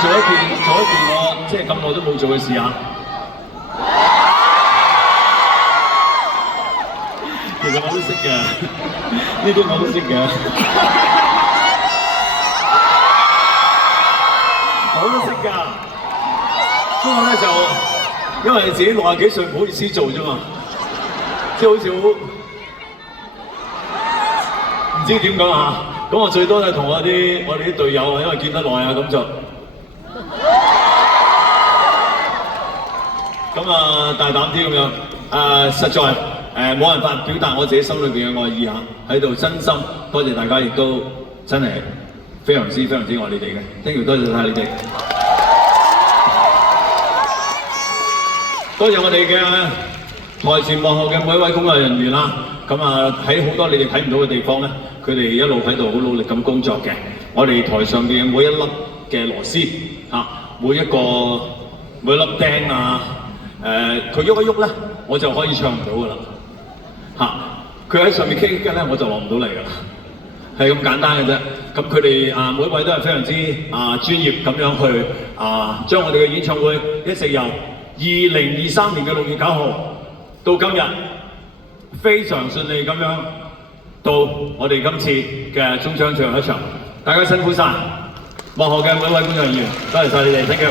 做一件我即係咁耐都冇做嘅事啊！其實我都識嘅，呢啲我都識嘅，我都識㗎。不過咧就因為自己60幾歲唔好意思做啫嘛，即係好似好唔知點講啊！咁我最多就同我哋啲隊友啊，因為見得耐啊，咁就咁啊大膽啲咁樣實在冇辦法表達我自己心裏邊嘅愛意嚇，喺度真心多謝大家，亦都真係非常之愛你哋嘅，thank you，多謝晒你哋，多謝我哋嘅台前幕後嘅每一位工作人員啦。咁啊喺好多你哋睇唔到嘅地方咧，佢哋一路喺度好努力咁工作嘅。我哋台上邊嘅每一粒嘅螺絲嚇，每一粒釘啊，佢喐一喐咧，我就可以唱唔到噶啦嚇。佢喺上面傾嘅咧，我就落唔到嚟噶啦，係咁簡單嘅啫。咁佢哋每一位都係非常之專業咁樣去將我哋嘅演唱會一直由2023年嘅6月9號到今日。非常順利咁樣到我哋今次嘅中章最後一場，大家辛苦晒，幕後嘅每一位工作人員，多謝晒你哋 ，thank you，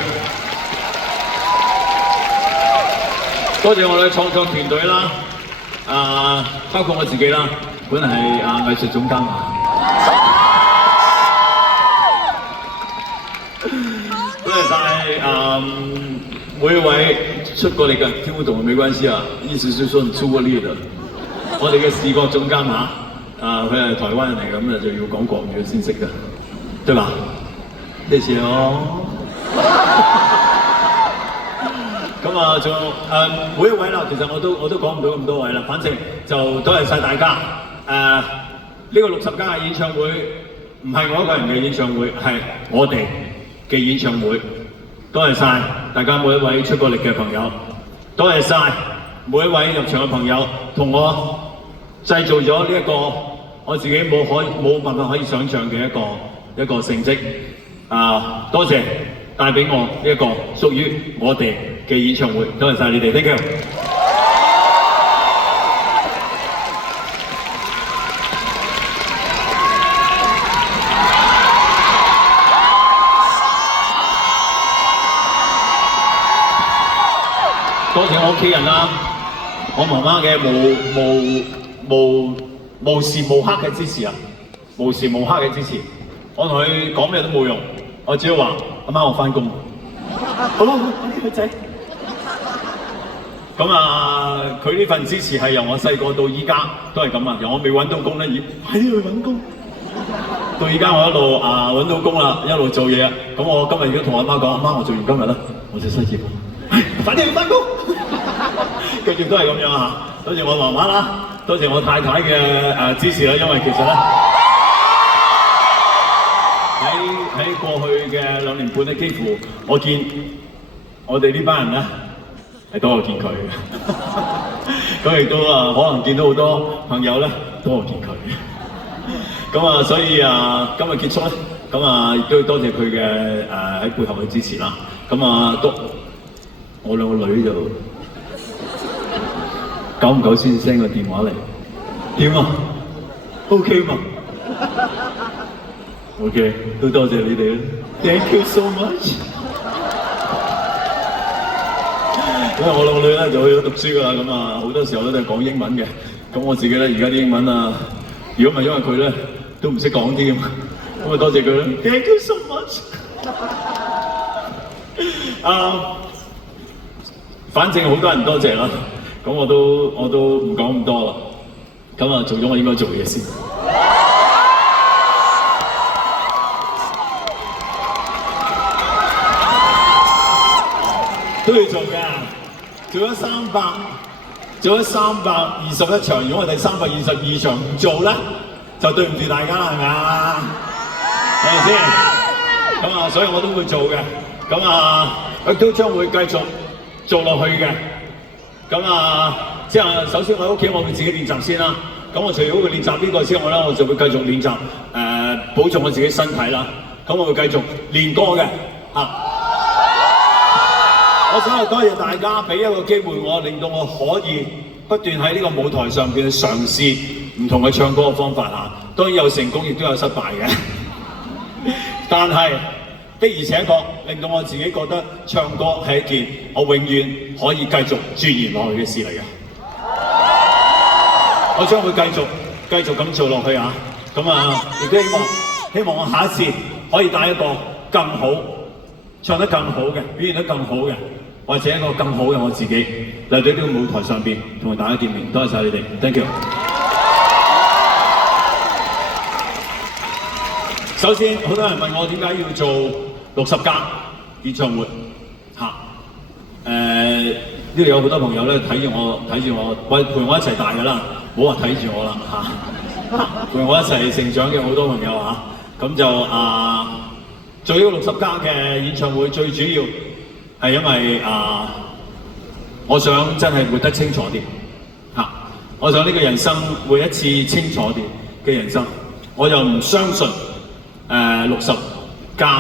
多謝我哋嘅創作團隊啦，包括我自己啦，本來係藝術總監啊，多謝晒每一位出過力嘅，聽不懂沒關係啊，意思是說你出過力的。我哋嘅視覺總監佢係台灣人嚟，咁就要講國語先識㗎，對吧？謝謝哦。咁仲有每一位啦，其實我都講唔到咁多位啦，反正就多謝晒大家。呢個60加嘅演唱會唔係我一個人嘅演唱會，係我哋嘅演唱會。多謝晒大家每一位出過力嘅朋友，多謝晒每一位入場嘅朋友同我製造咗呢一個我自己冇辦法可以想像嘅一個成績多謝帶俾我呢一個屬於我哋嘅演唱會，多謝晒你哋 ，thank you。多謝我屋企人啦，我媽媽嘅無時無刻嘅支持啊，無時無刻嘅支持。我同佢講咩都冇用，我只要話阿媽我返工。好啦，快啲去仔。咁佢呢份支持係由我細個到依家都係咁啊，由我未揾到工咧，快啲去揾工。到依家我一路揾到工啦，一路做嘢。咁我今日已經同阿媽講，阿媽我做完今日啦，我就失業。快啲去返工。繼續都係咁樣嚇，多謝我媽媽啦，多謝我太太嘅支持啦，因為其實咧喺過去嘅2年半咧，幾乎我見我哋呢班人咧係多過見佢嘅，咁亦都可能見到好多朋友咧多過見佢，咁所以今日結束咧，咁亦都要多謝佢嘅喺背後嘅支持啦，咁都我兩個女就久唔久先 send 個電話嚟，點啊 ？OK 嘛 ？OK， 都多謝你哋啦 ，Thank you so much。因為我兩個女咧就去咗讀書㗎啦，咁好多時候都係講英文嘅，咁我自己咧而家啲英文如果唔係因為佢咧，都唔識講添，咁多謝佢啦 ，Thank you so much。反正好多人多謝啦。咁我都唔講咁多啦，咁做咗我應該做嘅嘢先。都要做㗎，做咗321場，如果我哋322場唔做咧，就對唔住大家啦，係咪啊？係咪先？咁所以我都會做嘅，咁都將會繼續做落去嘅。咁之後首先我喺屋企我會自己練習先啦。咁我除咗會練習呢個之外咧，我就會繼續練習保重我自己身體啦。咁我會繼續練歌嘅，我想多謝大家俾一個機會我，令到我可以不斷喺呢個舞台上邊嘗試唔同嘅唱歌嘅方法嚇。當然有成功，亦都有失敗嘅。但係的而且確令到我自己覺得唱歌係一件我永遠可以繼續鑽研落去嘅事嚟嘅。我將會繼續咁做落去啊！咁啊，亦都希望我下一次可以帶一個更好、唱得更好嘅、表現得更好嘅，或者一個更好嘅我自己嚟到呢個舞台上邊同大家見面。多謝晒你哋 ，thank you。首先，好多人問我點解要做60+演唱會嚇？呢度有好多朋友咧睇住我，陪我一齊大㗎啦，唔好話睇住我啦嚇，陪我一齊成長嘅好多朋友嚇，咁就做呢個60+嘅演唱會，最主要係因為我想真係活得清楚啲嚇，我想呢個人生活一次清楚啲嘅人生，我就唔相信60+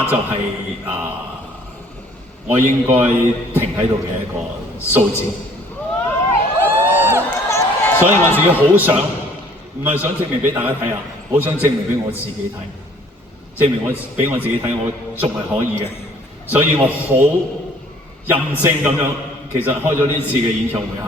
就係我應該停喺度嘅一個數字，所以我自己好想，唔係想證明俾大家睇下，好想證明俾我自己睇，證明俾我自己睇，我仲係可以嘅，所以我好任性咁樣，其實開咗呢次嘅演唱會嚇。